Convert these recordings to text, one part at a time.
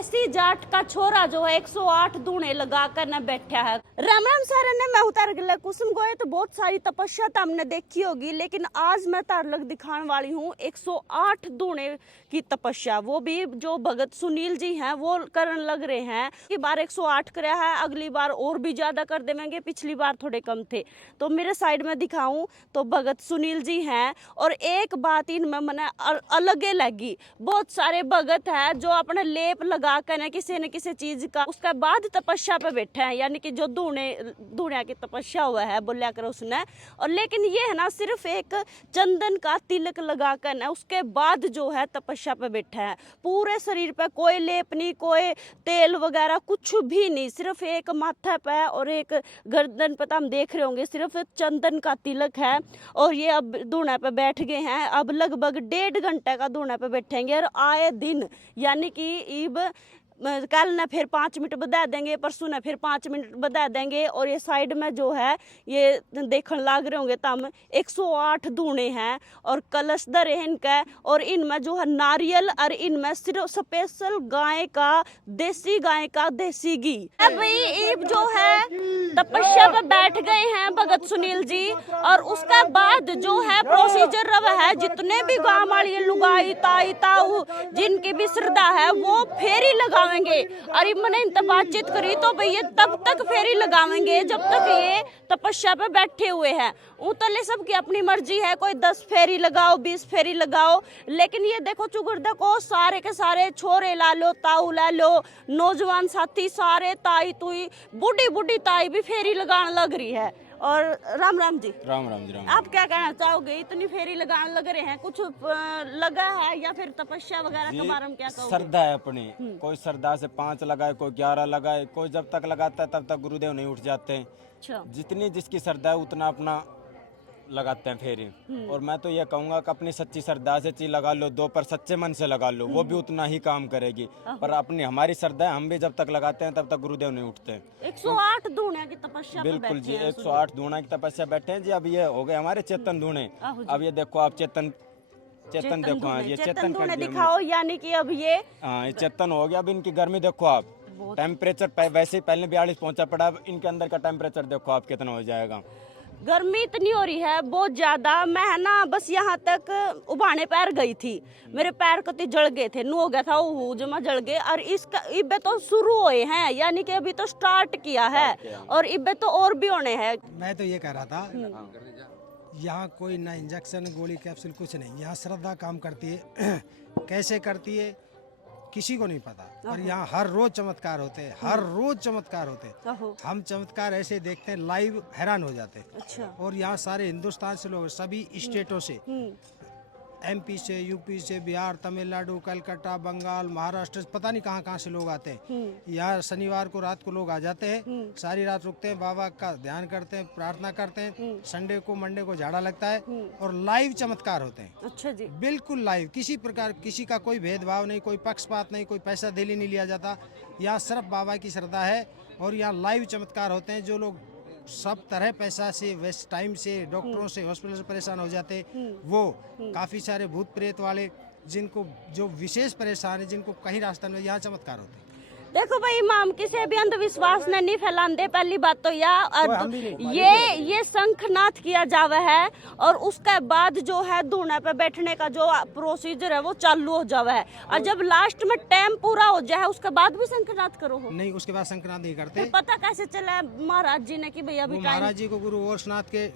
देसी जाट का छोरा जो है 108 धूने लगा कर न बैठा है। राम राम सारे ने मैं उतार गला कुसुम गोए तो बहुत सारी तपस्या तो हमने देखी होगी, लेकिन आज मैं तार लग दिखाने वाली हूँ 108 धूने की तपस्या। वो भी जो भगत सुनील जी हैं वो करने लग रहे हैं कि बार 108 कराया है, अगली बार और भी ज्यादा कर देंगे, पिछली बार थोड़े कम थे। तो मेरे साइड में दिखाऊं तो भगत सुनील जी हैं, और एक बात इनमें मैंने अलग लगी, बहुत सारे भगत है जो अपने लेप लगा कर किसी न किसी चीज का उसके बाद तपस्या पे बैठे हैं, यानी कि जो धूणिया की तपस्या हुआ है बोलिया कर उसने। और लेकिन ये है ना सिर्फ एक चंदन का तिलक लगा कर उसके बाद जो है तपस्या पे बैठा है, पूरे शरीर पे कोई लेप नहीं, कोई तेल वगैरह कुछ भी नहीं, सिर्फ एक माथा पे और एक गर्दन पे हम देख रहे होंगे सिर्फ चंदन का तिलक है। और ये अब धूणे पे बैठ गए हैं, अब लगभग 1.5 घंटे का धूणे पे बैठेंगे, और आए दिन यानी कि ईब कल न फिर 5 मिनट बता देंगे, परसों न फिर 5 मिनट बता देंगे। और ये साइड में जो है ये देखने लाग रहे होंगे तम 108 धूणे हैं और कलश दर इनका, और इनमें जो है नारियल, और इनमें सिर्फ स्पेशल गाय का देसी घी है। भाई ईब जो है तपस्या पे बैठ गए हैं भगत सुनील जी, और उसके बाद जो है प्रोसीजर रहा है, जितने भी गांव वाली लुगाई ताई ताऊ जिनकी भी श्रद्धा है वो फेरी लगावेंगे। और मैंने इनसे बातचीत करी तो भैया तब तक फेरी लगावेंगे जब तक ये तपस्या पे बैठे हुए हैं। उतले सबकी अपनी मर्जी है, कोई 10 फेरी लगाओ 20 फेरी लगाओ, लेकिन ये देखो चुगुर्दा को सारे के सारे छोरे ला लो, ताऊ ला लो, नौजवान साथी सारे, ताई तुई बूढ़ी ताई भी फेरी लगाने लग रही है। और राम राम जी। राम राम जी। राम आप क्या कहना चाहोगे, इतनी फेरी लगाने लग रहे हैं, कुछ लगा है या फिर तपस्या वगैरह के बारे में क्या कहोगे? श्रद्धा है अपनी, कोई श्रद्धा से 5 लगाए, कोई 11 लगाए, कोई जब तक लगाता है तब तक गुरुदेव नहीं उठ जाते हैं। अच्छा। जितनी जिसकी श्रद्धा है उतना अपना लगाते हैं फेरी। और मैं तो ये कहूँगा कि अपनी सच्ची श्रद्धा से चीज लगा लो, 2 पर सच्चे मन से लगा लो, वो भी उतना ही काम करेगी। पर अपनी हमारी श्रद्धा है, हम भी जब तक लगाते हैं तब तक गुरुदेव नहीं उठते। 108 धूणे की तपस्या पे बिल्कुल जी, बैठे हैं 108 धूणा की तपस्या बैठे हैं जी। अब ये हो गए हमारे चेतन धूणे। अब ये देखो आप चेतन देखो, हाँ ये चेतन धूणे दिखाओ, यानी कि अब ये हाँ ये चेतन हो गया। अब इनकी गर्मी देखो आप, टेम्परेचर वैसे ही पहले 42 पहुंचा पड़ा, अब इनके अंदर का टेम्परेचर देखो आप कितना हो जाएगा। गर्मी इतनी हो रही है बहुत ज्यादा। मैं है ना बस यहाँ तक उबाने पैर गई थी, मेरे पैर कति जल गए थे, नू हो गया था वो जमा जल गए। और इसका इबे तो शुरू हुए हैं, यानी कि अभी तो स्टार्ट किया है, और इबे तो और भी होने हैं। मैं तो ये कह रहा था यहाँ कोई ना इंजेक्शन गोली कैप्सूल कुछ नहीं, यहाँ श्रद्धा काम करती है। कैसे करती है किसी को नहीं पता, पर यहाँ हर रोज चमत्कार होते हैं, हर रोज चमत्कार होते हैं। हम चमत्कार ऐसे देखते हैं लाइव, हैरान हो जाते हैं। अच्छा। और यहाँ सारे हिंदुस्तान से लोग, सभी स्टेटों से, एमपी से, यूपी से, बिहार, तमिलनाडु, कलकत्ता, बंगाल, महाराष्ट्र, पता नहीं कहाँ से लोग आते हैं। यहाँ शनिवार को रात को लोग आ जाते हैं, सारी रात रुकते हैं, बाबा का ध्यान करते हैं, प्रार्थना करते हैं। संडे को मंडे को झाड़ा लगता है और लाइव चमत्कार होते हैं। अच्छा जी। बिल्कुल लाइव, किसी प्रकार किसी का कोई भेदभाव नहीं, कोई पक्षपात नहीं, कोई पैसा दिली नहीं लिया जाता। यहाँ सिर्फ बाबा की श्रद्धा है, और यहाँ लाइव चमत्कार होते हैं। जो लोग सब तरह पैसा से, वेस्ट टाइम से, डॉक्टरों से, हॉस्पिटल से परेशान हो जाते, वो काफी सारे भूत प्रेत वाले, जिनको जो विशेष परेशान है, जिनको कहीं रास्ता में, यहाँ चमत्कार होते हैं। देखो भाई इमाम किसी भी अंधविश्वास ने नहीं फैलाते, पहली बात तो ये शंखनाद किया जावा है, और उसके बाद जो है धूणे पे बैठने का जो प्रोसीजर है वो चालू हो जावा है। और जब लास्ट में टाइम पूरा हो जाए उसके बाद भी शंखनाद करो हो? नहीं, उसके बाद शंखनाद नहीं करते। तो पता कैसे चला महाराज जी ने कि भैया अभी महाराज जी को गुरु गोरखनाथ के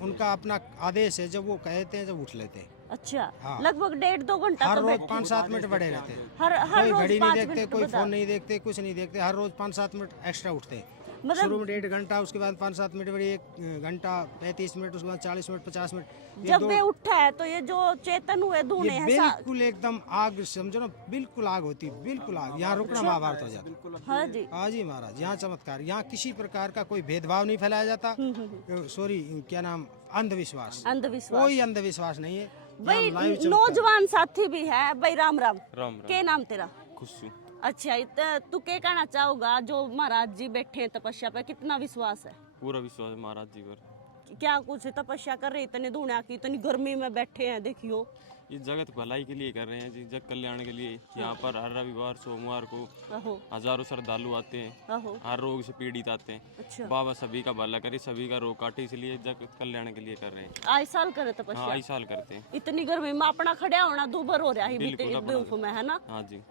उनका अपना आदेश है, जब वो कहते हैं जब उठ लेते हैं। अच्छा। हाँ। लगभग 1.5-2 घंटा हर तो रोज 5-7 मिनट बढ़े रहते हैं। हर कोई रोज घड़ी 5 नहीं देखते, मिनट कोई बता। फोन नहीं देखते, कुछ नहीं देखते, हर रोज 5-7 मिनट एक्स्ट्रा उठते हैं। मतलब शुरू में 1.5 घंटा, उसके बाद 5-7 मिनट बड़ी, 1 घंटा 35 मिनट, उसके बाद 40 मिनट, 50 मिनट। जब वे उठा है तो ये जो चेतन हुए धूणे हैं बिल्कुल एकदम आग, समझो ना, बिल्कुल आग होती, बिल्कुल आग। यहाँ रुकना महाभारत हो जाता। हाँ जी। हाँ जी महाराज, यहाँ चमत्कार, यहाँ किसी प्रकार का कोई भेदभाव नहीं फैलाया जाता। सॉरी, क्या नाम, अंधविश्वास, कोई अंधविश्वास नहीं है भाई। नौजवान साथी भी है भाई। राम राम। राम के नाम तेरा? खुशू। अच्छा, तू क्या कहना चाहोगा, जो महाराज जी बैठे हैं तपस्या पे, कितना विश्वास है? पूरा विश्वास है महाराज जी पर। क्या कुछ तपस्या कर रहे, इतने धुना की, इतनी गर्मी में बैठे हैं, देखियो। इस जगत भलाई के लिए कर रहे हैं जी, जग कल्याण के लिए। यहाँ पर हर रविवार सोमवार को आहो हजारों श्रद्धालु आते हैं, आहो। हर रोग से पीड़ित आते हैं। अच्छा, बाबा सभी का भला करे, सभी का रोग काटे, इसलिए जगत कल्याण के लिए कर रहे हैं। आए साल करे हाँ, तपस्या, आई साल करते हैं। इतनी गर्मी में अपना खड़ा होना दूबर हो रहा है बिल्कुल, अपना धूप में, है ना। हाँ जी।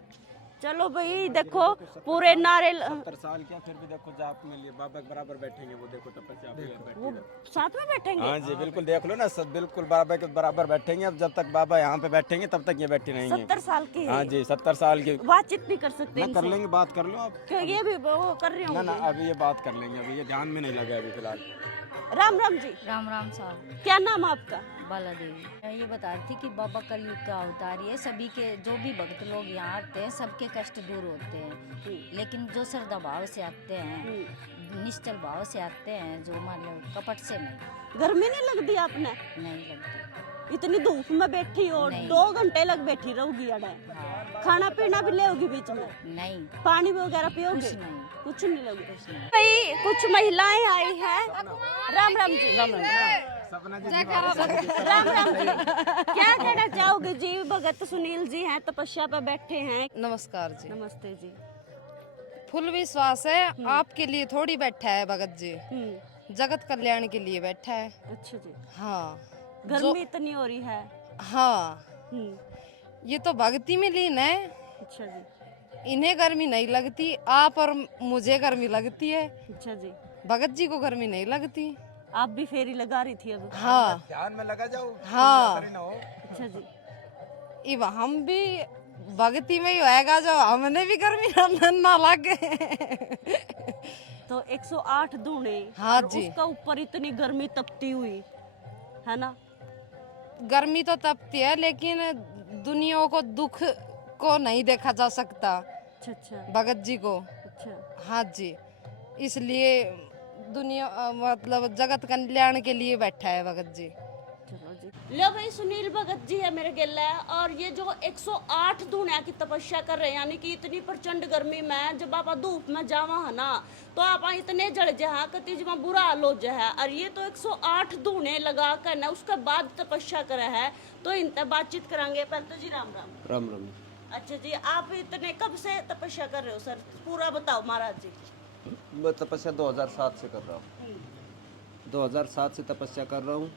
चलो भाई देखो पूरे नारियल 70 साल क्या, फिर भी देखो जाप में लिए बाबा के बराबर बैठेंगे, वो देखो तपस्या पे बैठे वो हैं। साथ में बैठेंगे। हाँ जी बिल्कुल, देख लो ना, सब बिल्कुल बाबा के बराबर बैठेंगे। अब जब तक बाबा यहाँ पे बैठेंगे तब तक ये बैठे रहेंगे। 70 साल की हाँ है, जी 70 साल की। बातचीत नहीं कर सकते ना कर इनसे। लेंगे, बात कर लो आप। क्या ये भी वो कर रही ना हूँ। ना अभी ये बात कर लेंगे, अभी ये ध्यान में नहीं लगा अभी फिलहाल। राम राम जी, राम राम साहब। क्या नाम आपका? बाला देवी। मैं ये बता रही थी कि बाबा कलयुग का अवतार है, सभी के जो भी भक्त लोग यहाँ आते हैं सबके कष्ट दूर होते हैं, लेकिन जो श्रद्धा भाव से आते हैं, निश्चल भाव से आते हैं, जो मान लो कपट से नहीं, गर्मी नहीं लगती आपने? नहीं लगती। इतनी धूप में बैठी हो, नहीं। 2 घंटे लग बैठी रहोगी अड़े, खाना पीना भी लेगी बीच में, नहीं, पानी वगैरह पियोगे? कुछ नहीं। कुछ नहीं लोगे। भाई कुछ महिलाएं आई हैं। राम राम जी। राम सपना जी राम राम जी, क्या कहना चाहोगे जी? भगत सुनील जी हैं, तपस्या पर बैठे हैं। नमस्कार जी। नमस्ते जी। फुल विश्वास है, आपके लिए थोड़ी बैठा है भगत जी, जगत कल्याण के लिए बैठा है। अच्छा जी। हाँ, गर्मी इतनी हो रही है। हाँ, ये तो भक्ति में लीन है, अच्छा जी। इन्हें गर्मी नहीं लगती, आप और मुझे गर्मी लगती है, अच्छा जी। भगत जी को गर्मी नहीं लगती। आप भी फेरी लगा रही थी अब? हाँ ध्यान में लगा जाओ। हाँ, अच्छा जी। इब हम भी भक्ति में ही होएगा, जो हमने भी गर्मी ना लगे। तो 108 दूने, हाँ और जी। उसका ऊपर इतनी गर्मी तपती हुई है ना। गर्मी तो तपती है, लेकिन दुनिया को दुख को नहीं देखा जा सकता, अच्छा अच्छा भगत जी को। अच्छा। हाँ जी, इसलिए दुनिया मतलब जगत कल्याण के लिए बैठा है भगत जी। चलो जी। लो भाई, सुनील भगत जी है मेरे गिला, और ये जो 108 धुनिया की तपस्या कर रहे हैं, यानी कि इतनी प्रचंड गर्मी में जब आप धूप में जावा है ना, तो आप इतने जड़ जा कति जमा बुरा हाल हो जाए। और ये तो 108 धुने लगा कर ना उसके बाद तपस्या करे है, तो इनसे बातचीत करांगे। पहले तो जी राम राम। राम राम। अच्छा जी, आप इतने कब से तपस्या कर रहे हो सर, पूरा बताओ महाराज जी। मैं तपस्या 2007 से कर रहा हूँ। 2007 से तपस्या कर रहा हूँ,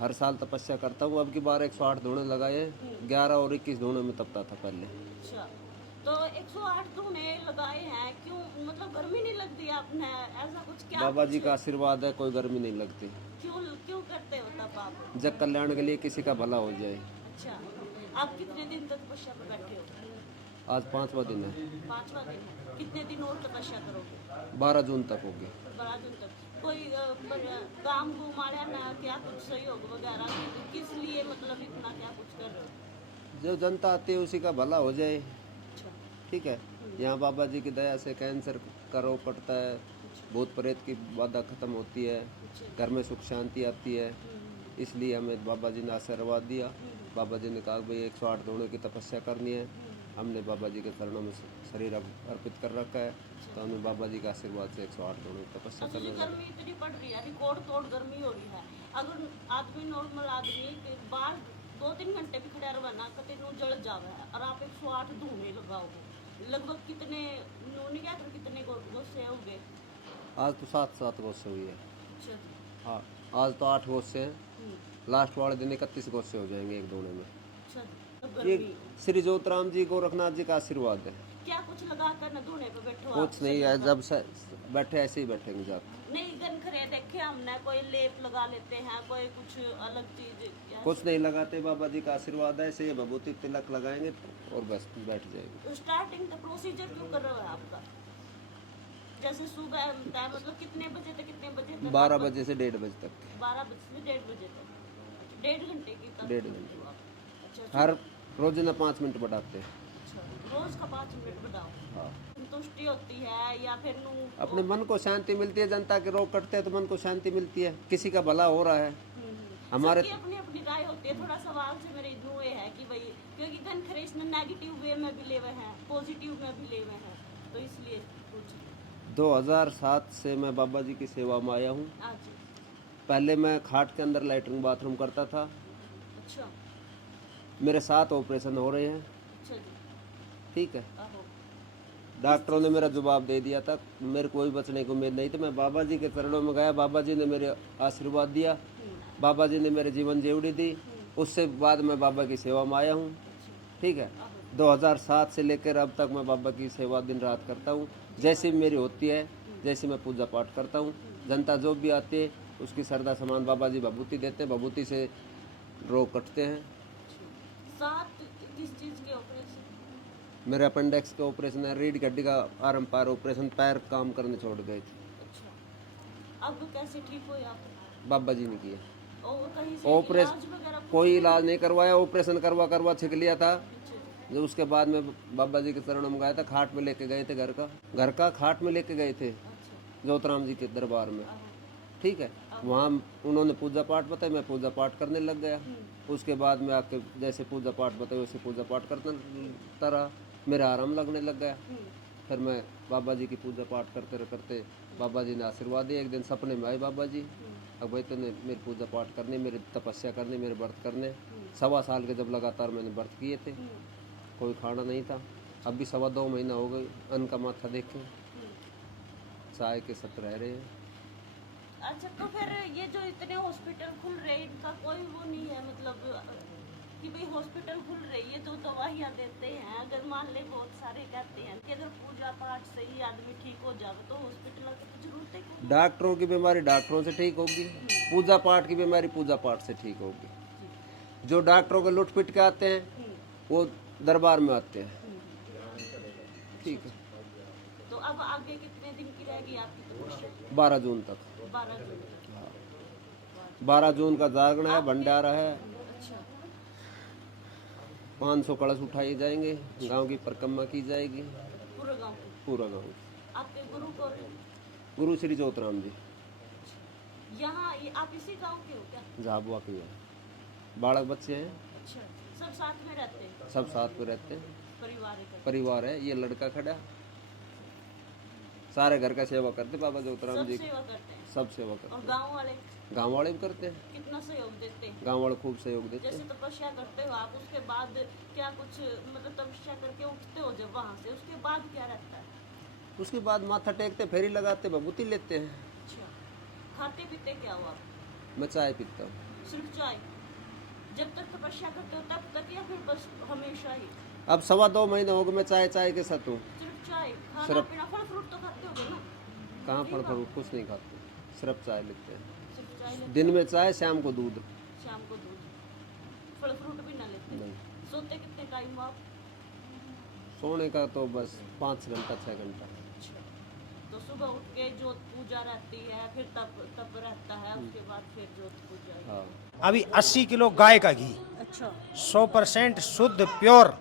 हर साल तपस्या करता हूँ। अब की बार 108 धुने लगाए, 11 और 21 धुने में तपता था पहले। अच्छा, तो 108 धुने लगाए हैं, क्यों मतलब गर्मी नहीं लगती आपने? ऐसा कुछ क्या बाबा जी का आशीर्वाद है, कोई गर्मी नहीं लगती। क्यों क्यों करते हो तब आप? जग कल्याण के लिए, किसी का भला हो जाए। अच्छा, आप कितने दिन तक तपस्या पर बैठे हो? आज 5वां दिन है। 5वां दिन है। कितने दिन और तपस्या करोगे? 12 जून तक होगी। 12 दिन तक। कोई काम घुमाया ना, क्या कुछ सहयोग वगैरह किस लिए, मतलब इतना क्या कुछ कर रहे हो? जो जनता आती है उसी का भला हो जाए, अच्छा। ठीक है। यहाँ बाबा जी की दया से कैंसर का रोग कटता है, भूत प्रेत की बाधा खत्म होती है, घर में सुख शांति आती है। इसलिए हमें बाबा जी ने आशीर्वाद दिया। बाबा जी ने कहा भाई 108 धुनों की तपस्या करनी है। हमने बाबा जी के चरणों में शरीर अर्पित कर रखा है, तो हमें बाबा जी के आशीर्वाद से 108 धुनों की तपस्या अच्छा जी, करनी है। गर्मी इतनी पड़ रही है, रिकॉर्ड तोड़ गर्मी हो रही है। अगर आदमी, नॉर्मल आदमी के बाहर 2-3 घंटे भी खड़ा रहा ना, कते नू जल जावे है, और आप 108 धुने लगाओगे। लगभग कितने नूनी क्या तो कितने गोसे हो गए? आज तो 7 गोसे हुई है। अच्छा जी। हाँ, आज तो 8 गोसे हैं। लास्ट वाले दिन 31 गोसे हो जाएंगे एक धुने में। अच्छा जी। तो ये गर्मी श्री ज्योतिराम जी, गोरखनाथ जी का आशीर्वाद है। क्या कुछ लगा कर न धुने पे बैठो आप? कुछ नहीं है, जब से बैठे ऐसे ही बैठेंगे जाके। नहीं, गन खरे देखे हमने, कोई लेप लगा लेते हैं, कोई कुछ अलग चीज या कुछ नहीं लगाते, बाबा जी का आशीर्वाद है। ऐसे ही भभूति तिलक लगाएंगे और बस बैठ जाएंगे। तो स्टार्टिंग का प्रोसीजर क्यों कर रहे हो आपका? जैसे सुबह होता है, मतलब कितने बजे तक कितने बजे तक? 12 बजे से 1:30 बजे तक। 12 बजे से 1:30 बजे तक। 1.5 घंटे की तक? 1.5 घंटे। अच्छा हर रोज ना 5 मिनट बढ़ाते हैं। अच्छा, रोज का 5 मिनट बढ़ाओ। हाँ, संतुष्टि होती है या फिर नू अपने मन को शांति मिलती है। जनता के रोग कटते हैं तो मन को शांति मिलती है, किसी का भला हो रहा है। हमारे सबकी अपनी अपनी राय होती है। थोड़ा सवाल से मेरे इनू ये है कि भाई, क्योंकि गन खरे इसने नेगेटिव वे में भी ले हुए हैं, पॉजिटिव में भी ले हुए हैं, तो इसलिए पूछ 2007 से मैं बाबा जी की सेवा में आया हूँ। आज पहले मैं खाट के अंदर लैट्रिन बाथरूम करता था। अच्छा मेरे 7 ऑपरेशन हो रहे हैं। अच्छा जी। ठीक है, आहो। डॉक्टरों ने मेरा जवाब दे दिया था, मेरे कोई बचने की उम्मीद नहीं थी। मैं बाबा जी के चरणों में गया, बाबा जी ने मेरे आशीर्वाद दिया, बाबा जी ने मेरे जीवन जेवड़ी दी। उससे बाद मैं बाबा की सेवा में आया हूँ। ठीक है, 2007 से लेकर अब तक मैं बाबा की सेवा दिन रात करता हूँ। जैसी मेरी होती है, जैसे मैं पूजा पाठ करता हूँ। जनता जो भी आती है उसकी श्रद्धा समान बाबा जी भभूति देते हैं, भभूति से रोग कटते हैं। 7 किस चीज के ऑपरेशन? मेरे अपेंडिक्स का ऑपरेशन है, रीढ़ की हड्डी का आरंपार ऑपरेशन, पैर काम करने छोड़ गए थे, अच्छा। अब कैसे ठीक हुए आप? बाबा जी ने किया। और कहीं से ऑपरेशन इलाज वगैरह? कोई इलाज नहीं करवाया, ऑपरेशन करवा छिक लिया था। अच्छा जी। जो उसके बाद में बाबा जी के चरणों में गया था, खाट में लेके गए थे, घर का खाट में लेके गए थे अच्छा। ज्योतराम जी के दरबार में। आहो। ठीक है, वहाँ उन्होंने पूजा पाठ बताया, मैं पूजा पाठ करने लग गया। उसके बाद में आके जैसे पूजा पाठ बताया वैसे पूजा पाठ करता रहा, मेरा आराम लगने लग गया। फिर मैं बाबा जी की पूजा पाठ करते बाबा जी ने आशीर्वाद दिया। एक दिन सपने में आए बाबा जी, अब भाई तूने मेरी पूजा पाठ करनी, मेरी तपस्या करनी, मेरे व्रत करने। 1.25 साल के जब लगातार मैंने व्रत किए थे, कोई खाना नहीं था। अब भी 2.25 महीना हो गए, अन्न का माथा देखे चाय के साथ रह रहे हैं। अच्छा, तो फिर ये जो इतने हॉस्पिटल खुल रहे हैं, इनका कोई वो नहीं है मतलब कि भाई हॉस्पिटल खुल रही है तो दवाइयाँ देते हैं। अगर मान ले बहुत सारे कहते हैं कि अगर पूजा पाठ से ही आदमी ठीक हो जाए तो हॉस्पिटल की तो जरूरत है क्यों? डॉक्टरों की बीमारी डॉक्टरों से ठीक होगी, पूजा पाठ की बीमारी पूजा पाठ से ठीक होगी। जो डॉक्टरों को लुट पिट के आते हैं वो दरबार में आते हैं। ठीक है, तो अब आगे कितने दिन की रहेगी आपकी तपस्या? 12 जून तक। 12 जून। 12 जून का जागरण है, भंडारा है, अच्छा 500 कलश उठाए जाएंगे, गांव की परिक्रमा की जाएगी, पूरे गांव की? पूरा गांव। आपके गुरु को? गुरु श्री ज्योतराम जी यहाँ आप इसी गांव के हो क्या? झाबुआ की है। बालक बच्चे हैं, अच्छा, सब साथ में रहते हैं? सब साथ में रहते हैं, परिवार का? परिवार है। ये लड़का खड़ा, सारे घर का सेवा करते बाबा ज्योतराम सब जी, सेवा करते हैं? सब सेवा करते और गांव वाले हैं। गाँव वाले भी करते हैं, कितना सहयोग देते हैं? गाँव वाले खूब सहयोग देते जैसे हैं। तपस्या करते हो आप, उसके बाद क्या कुछ मतलब तपस्या करके उठते हो जब वहाँ से, उसके बाद क्या रहता है? उसके बाद माथा टेकते, फेरी लगाते, भभूति लेते हैं। अच्छा, खाते पीते क्या हो आप? मैं चाय पीता हूँ। सिर्फ चाय? जब तक तपस्या करते हो तब तक या फिर बस हमेशा ही? अब 2.25 महीने हो गए मैं चाय के साथ हूँ। सिर्फ चाय? खाना सिर्फ- पीना फल फ्रूट तो खाते होगे ना? कहाँ फल फ्रूट कुछ नहीं खाते, सिर्फ चाय लेते हैं। सिर्फ चाय लेते? दिन में चाय, शाम को दूध। शाम को दूध? फल फ्रूट भी ना लेते? नहीं, सोते कितने टाइम हो आप? सोने का तो बस 5 घंटा 6 घंटा। तो सुबह उठ के जोत पूजा रहती है, फिर तप रहता है, उसके बाद फिर जोत पूजा। हाँ, अभी 80 किलो गाय का घी, अच्छा। 100% शुद्ध प्योर,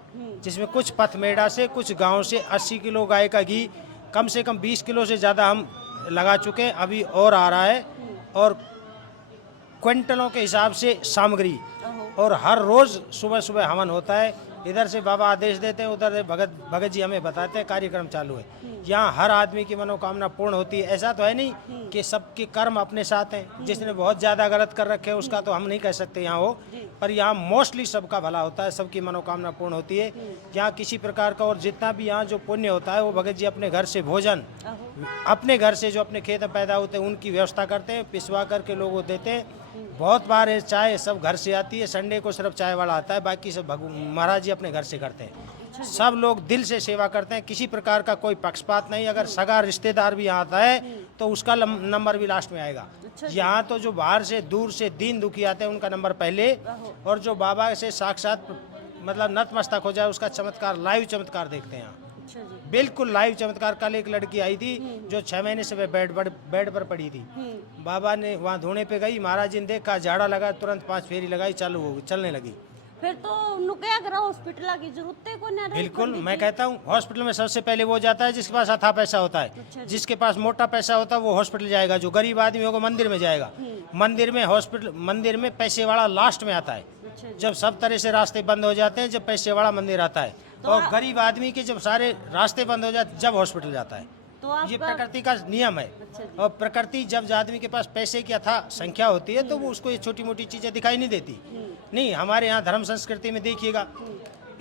जिसमें कुछ पथमेड़ा से कुछ गांव से 80 किलो गाय का घी, कम से कम 20 किलो से ज़्यादा हम लगा चुके हैं, अभी और आ रहा है। और क्विंटलों के हिसाब से सामग्री, और हर रोज़ सुबह सुबह हवन होता है। इधर से बाबा आदेश देते हैं, उधर से भगत जी हमें बताते हैं कार्यक्रम चालू है। यहाँ हर आदमी की मनोकामना पूर्ण होती है। ऐसा तो है नहीं कि सबके कर्म अपने साथ हैं, जिसने बहुत ज़्यादा गलत कर रखे हैं उसका तो हम नहीं कह सकते यहाँ हो, पर यहाँ मोस्टली सबका भला होता है, सबकी मनोकामना पूर्ण होती है। यहाँ किसी प्रकार का, और जितना भी यहाँ जो पुण्य होता है वो भगत जी अपने घर से भोजन, अपने घर से जो अपने खेत में पैदा होते हैं उनकी व्यवस्था करते हैं, पिसवा करके लोगों को देते हैं। बहुत बार ये चाय सब घर से आती है, संडे को सिर्फ चाय वाला आता है, बाकी सब महाराज जी अपने घर से करते हैं। सब लोग दिल से सेवा करते हैं, किसी प्रकार का कोई पक्षपात नहीं। अगर सगा रिश्तेदार भी यहाँ आता है तो उसका नंबर भी लास्ट में आएगा। यहाँ तो जो बाहर से दूर से दीन दुखी आते हैं उनका नंबर पहले, और जो बाबा से साक्षात मतलब नतमस्तक हो जाए उसका चमत्कार, लाइव चमत्कार देखते हैं यहाँ। अच्छा जी। बिल्कुल लाइव चमत्कार। कल एक लड़की आई थी जो 6 महीने से बेड पर पड़ी थी, बाबा ने वहाँ धोने पे गई, महाराज जी ने देखा, झाड़ा लगा, तुरंत 5 फेरी लगाई, चालू हो गई, चलने लगी। फिर तो नुकया करा हॉस्पिटल की जरूरत है को ना? बिल्कुल, मैं कहता हूँ हॉस्पिटल में सबसे पहले वो जाता है जिसके पास अथाह पैसा होता है। जिसके पास मोटा पैसा होता है वो हॉस्पिटल जाएगा, जो गरीब आदमी होगा मंदिर में जाएगा। मंदिर में पैसे वाला लास्ट में आता है, जब सब तरह से रास्ते बंद हो जाते हैं, जब पैसे वाला मंदिर आता है। और गरीब आदमी के जब सारे रास्ते बंद हो जाते जब हॉस्पिटल जाता है। तो आप ये प्रकृति का नियम है। और प्रकृति जब आदमी के पास पैसे की अथाह संख्या होती है तो वो उसको ये छोटी मोटी चीजें दिखाई नहीं देती। नहीं, हमारे यहाँ धर्म संस्कृति में देखिएगा,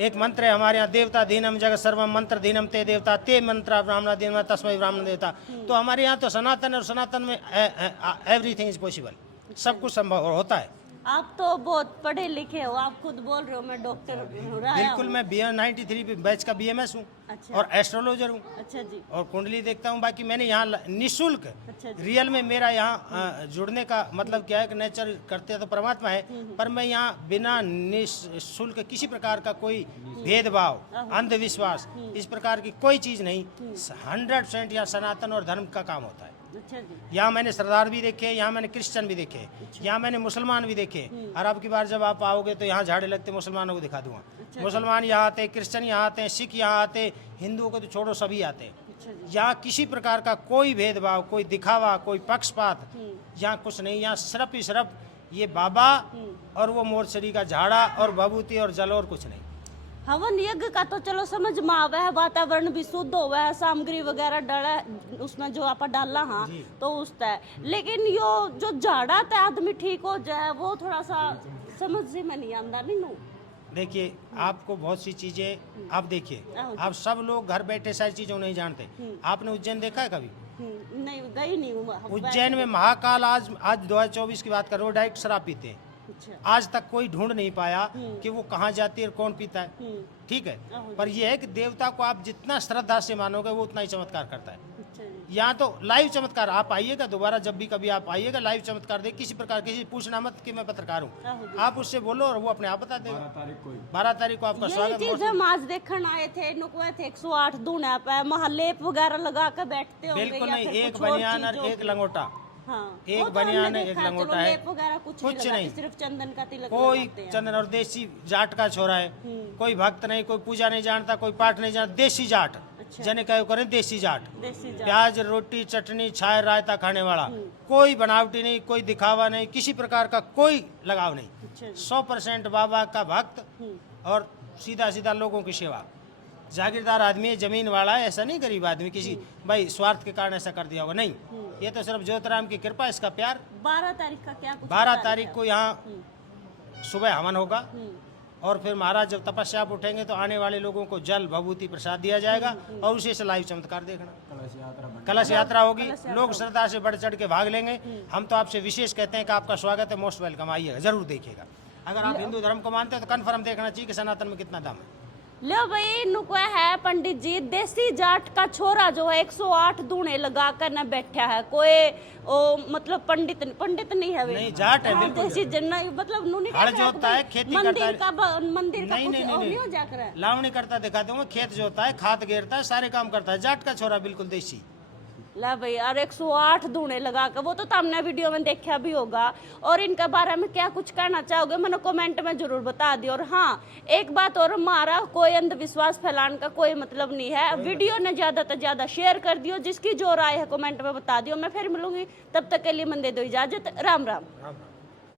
एक मंत्र है हमारे यहाँ, देवता धीनम जगत सर्वम मंत्र धीनम ते देवता ते मंत्र ब्राह्मण धीनम तस्मै ब्राह्मण देवता। तो हमारे यहाँ तो सनातन, और सनातन में एवरीथिंग इज पॉसिबल, सब कुछ संभव होता है। आप तो बहुत पढ़े लिखे हो, आप खुद बोल रहे हो मैं डॉक्टर रहा बिल्कुल, मैं BM93 बैच का BMS हूँ अच्छा। और एस्ट्रोलॉजर हूँ अच्छा जी। और कुंडली देखता हूँ। बाकी मैंने यहाँ निःशुल्क, अच्छा जी। रियल में मेरा यहाँ जुड़ने का मतलब क्या है कि नेचर करते तो परमात्मा है, पर मैं यहाँ बिना निःशुल्क किसी प्रकार का कोई भेदभाव, अंधविश्वास, इस प्रकार की कोई चीज़ नहीं, 100% यहाँ सनातन और धर्म का काम होता है। अच्छा जी। यहाँ मैंने सरदार भी देखे, यहाँ मैंने क्रिश्चियन भी देखे, यहाँ मैंने मुसलमान भी देखे। और अब की बार जब आप आओगे तो यहाँ झाड़े लगते मुसलमानों को दिखा दूंगा। मुसलमान यहाँ आते, क्रिश्चियन यहाँ आते हैं, सिख यहाँ आते, हिंदुओं को तो छोड़ो सभी आते हैं। यहाँ किसी प्रकार का कोई भेदभाव, कोई दिखावा, कोई पक्षपात यहाँ कुछ नहीं। यहाँ सिर्फ ही सिर्फ ये बाबा और वो मोरसरी का झाड़ा और भभूति और जल और कुछ नहीं। हवन यज्ञ का तो चलो समझ में आवा है, वातावरण भी शुद्ध हुआ है, सामग्री वगैरह डाला उसमें जो आप डाला हाँ तो उसता है। लेकिन यो जो झाड़ा था आदमी ठीक हो जाए वो थोड़ा सा समझ में नहीं आंदा नहीं नो। देखिए, आपको बहुत सी चीजें, आप देखिए, आप सब लोग घर बैठे सारी चीजों नहीं जानते। आपने उज्जैन देखा है कभी? नहीं गई नहीं हूँ। उज्जैन में महाकाल आज 2024 की बात करो, डायरेक्ट शराब पीते हैं। अच्छा। आज तक कोई ढूंढ नहीं पाया कि वो कहाँ जाती है और कौन पीता है। ठीक है, पर यह है कि देवता को आप जितना श्रद्धा से मानोगे वो उतना ही चमत्कार करता है। अच्छा जी। यहाँ तो लाइव चमत्कार, आप आइएगा दोबारा, जब भी कभी आप आइएगा लाइव चमत्कार देख, किसी प्रकार किसी पूछना मत कि मैं पत्रकार हूँ, आप उससे बोलो और वो अपने आप बता देगा। 12 तारीख को आपका ये स्वागत। चीज हम आज देखने आए थे, नुकवे थे 108 दूना पे महलेप वगैरह लगा कर बैठते होंगे। बिल्कुल या नहीं, फिर एक कुछ और बनियान चीज और एक होगी। लंगोटा, हाँ, एक वो तो बनियान हमने है, एक देखा, लंगोटा चलो है, लेप वगैरह कुछ कुछ नहीं, नहीं। सिर्फ चंदन का तिलक कोई लगाते हैं। चंदन और देसी जाट का छोरा है, कोई भक्त नहीं, कोई पूजा नहीं जानता, कोई पाठ नहीं जानता, देसी जाट। जने कहो करें देसी जाट, देसी जाट। प्याज रोटी चटनी छाय रायता खाने वाला, कोई बनावटी नहीं, कोई दिखावा नहीं, किसी प्रकार का कोई लगाव नहीं। 100% बाबा का भक्त और सीधा सीधा लोगों की सेवा। जागीरदार आदमी है, जमीन वाला है, ऐसा नहीं गरीब आदमी किसी भाई स्वार्थ के कारण ऐसा कर दिया होगा, नहीं। ये तो सिर्फ ज्योतिराम की कृपा, इसका प्यार। 12 तारीख का क्या कुछ 12 बता तारीख को यहाँ सुबह हवन होगा और फिर महाराज जब तपस्या आप उठेंगे तो आने वाले लोगों को जल भभूति प्रसाद दिया जाएगा और उसी से लाइव चमत्कार देखना। कलश यात्रा होगी, लोग श्रद्धा से बढ़ चढ़ के भाग लेंगे। हम तो आपसे विशेष कहते हैं कि आपका स्वागत है, मोस्ट वेलकम, आइएगा, जरूर देखिएगा। अगर आप हिंदू धर्म को मानते हैं तो कन्फर्म देखना चाहिए कि सनातन में कितना दाम है। लो भाई नुकवा है पंडित जी, देसी जाट का छोरा जो है 108 दूने लगा कर न बैठा है। कोई मतलब पंडित नहीं है वे। नहीं, जाट है, हाँ, बिल्कुल देसी जन्ना मतलब नूनी हड़ जोतता है, खेती करता है। मंदिर का नहीं कुछ नहीं और नहीं हो जाकर है। लावणी करता दिखाते हूँ, खेत जोता है, खाद गेरता है, सारे काम करता है। जाट का छोरा बिल्कुल देसी। ला भाई और 108 दूने लगा कर, वो तो तुमने वीडियो में देखा भी होगा। और इनके बारे में क्या कुछ कहना चाहोगे मैंने कमेंट में जरूर बता दियो। और हाँ, एक बात और, हमारा कोई अंधविश्वास फैलाने का कोई मतलब नहीं है। वीडियो ने ज्यादा से ज्यादा शेयर कर दियो, जिसकी जो राय है कमेंट में बता दियो। मैं फिर मिलूंगी, तब तक के लिए मन दे दो इजाजत। राम राम।